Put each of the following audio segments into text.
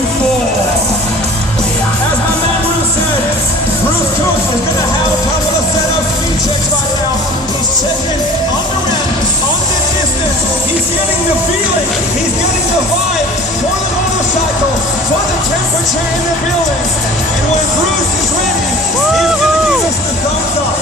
As my man Bruce said, Bruce Cook is going to have a couple of set of speed checks right now. He's checking on the ramp, on the distance. He's getting the feeling. He's getting the vibe for the motorcycle, for the temperature in the building. And when Bruce is ready, he's going to give us the thumbs up.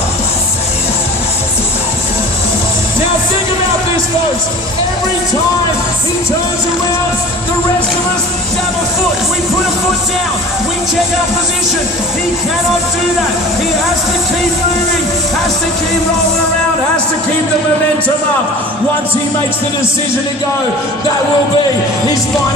Now think about this, folks. Every time he turns around, the rest of us stab a foot. We put a foot down. We check our position. He cannot do that. He has to keep moving, has to keep rolling around, has to keep the momentum up. Once he makes the decision to go, that will be his final.